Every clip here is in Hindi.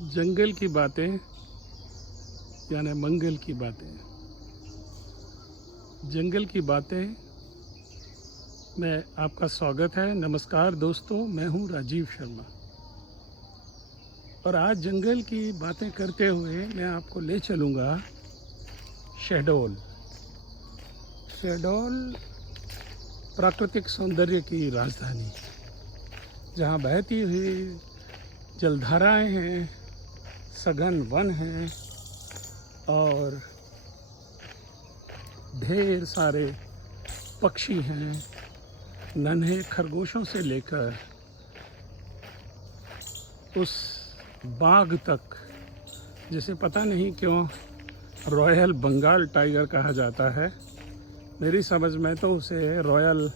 जंगल की बातें यानी मंगल की बातें। जंगल की बातें में आपका स्वागत है। नमस्कार दोस्तों, मैं हूं राजीव शर्मा और आज जंगल की बातें करते हुए मैं आपको ले चलूँगा शहडोल। शहडोल प्राकृतिक सौंदर्य की राजधानी, जहां बहती हुई जलधाराएं हैं, सघन वन हैं और ढेर सारे पक्षी हैं, नन्हे खरगोशों से लेकर उस बाघ तक, जिसे पता नहीं क्यों रॉयल बंगाल टाइगर कहा जाता है। मेरी समझ में तो उसे रॉयल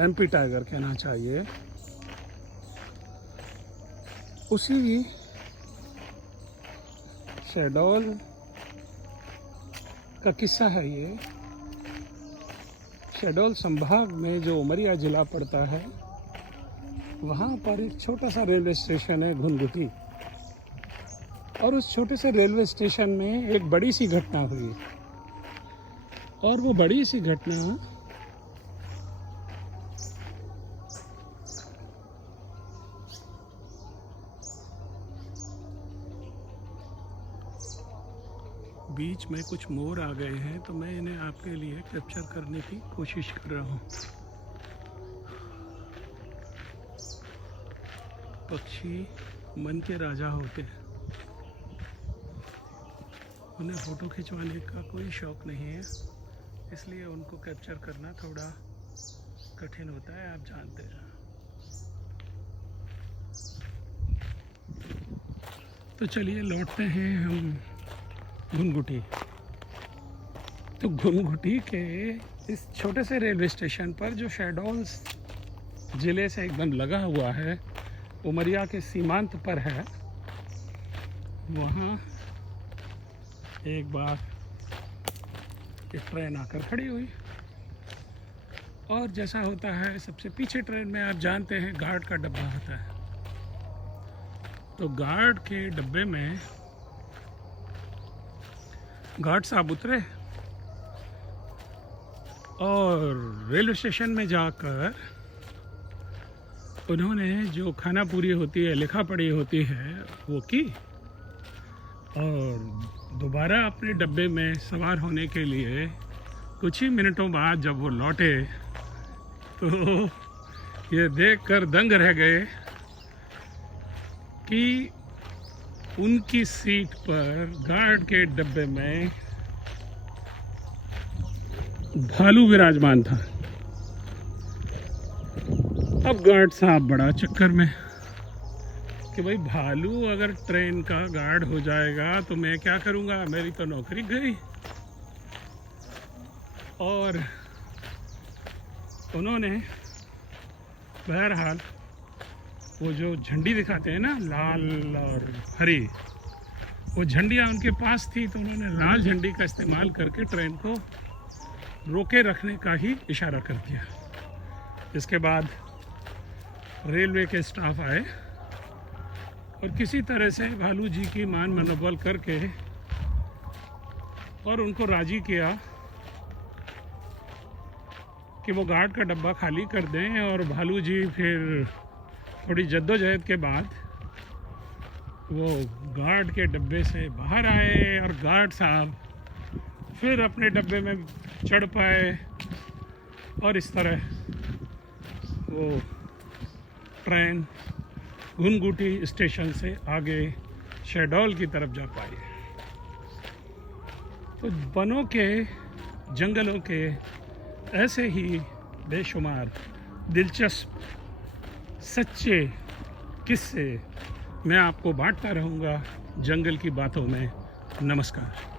एमपी टाइगर कहना चाहिए। उसी शहडोल का किस्सा है ये। शहडोल संभाग में जो उमरिया ज़िला पड़ता है, वहाँ पर एक छोटा सा रेलवे स्टेशन है घुनघुटी, और उस छोटे से रेलवे स्टेशन में एक बड़ी सी घटना हुई। और वो बड़ी सी घटना बीच में कुछ मोर आ गए हैं, तो मैं इन्हें आपके लिए कैप्चर करने की कोशिश कर रहा हूँ। पक्षी मन के राजा होते हैं, उन्हें फ़ोटो खिंचवाने का कोई शौक़ नहीं है, इसलिए उनको कैप्चर करना थोड़ा कठिन होता है, आप जानते हैं। तो चलिए लौटते हैं हम घुनघुटी। तो घुनघुटी के इस छोटे से रेलवे स्टेशन पर, जो शहडोल ज़िले से एकदम लगा हुआ है, उमरिया के सीमांत पर है, वहाँ एक बार एक ट्रेन आकर खड़ी हुई। और जैसा होता है, सबसे पीछे ट्रेन में आप जानते हैं गार्ड का डब्बा होता है। तो गार्ड के डब्बे में गार्ड साहब उतरे और रेलवे स्टेशन में जाकर उन्होंने जो खाना पूरी होती है, लिखा पढ़ी होती है, वो की, और दोबारा अपने डब्बे में सवार होने के लिए कुछ ही मिनटों बाद जब वो लौटे, तो ये देखकर दंग रह गए कि उनकी सीट पर गार्ड के डब्बे में भालू विराजमान था। अब गार्ड साहब बड़ा चक्कर में कि भाई भालू अगर ट्रेन का गार्ड हो जाएगा तो मैं क्या करूँगा, मेरी तो नौकरी गई। और उन्होंने बहरहाल वो जो झंडी दिखाते हैं ना, लाल और हरी, वो झंडियाँ उनके पास थी, तो उन्होंने लाल झंडी का इस्तेमाल करके ट्रेन को रोके रखने का ही इशारा कर दिया। इसके बाद रेलवे के स्टाफ आए और किसी तरह से भालू जी की मान मनोबल करके और उनको राजी किया कि वो गार्ड का डब्बा खाली कर दें। और भालू जी फिर थोड़ी जद्दोजहद के बाद वो गार्ड के डब्बे से बाहर आए और गार्ड साहब फिर अपने डब्बे में चढ़ पाए, और इस तरह वो ट्रेन घुनघुटी स्टेशन से आगे शहडोल की तरफ जा पाई। तो वनों के, जंगलों के ऐसे ही बेशुमार दिलचस्प सच्चे किस्से मैं आपको बांटता रहूँगा जंगल की बातों में। नमस्कार।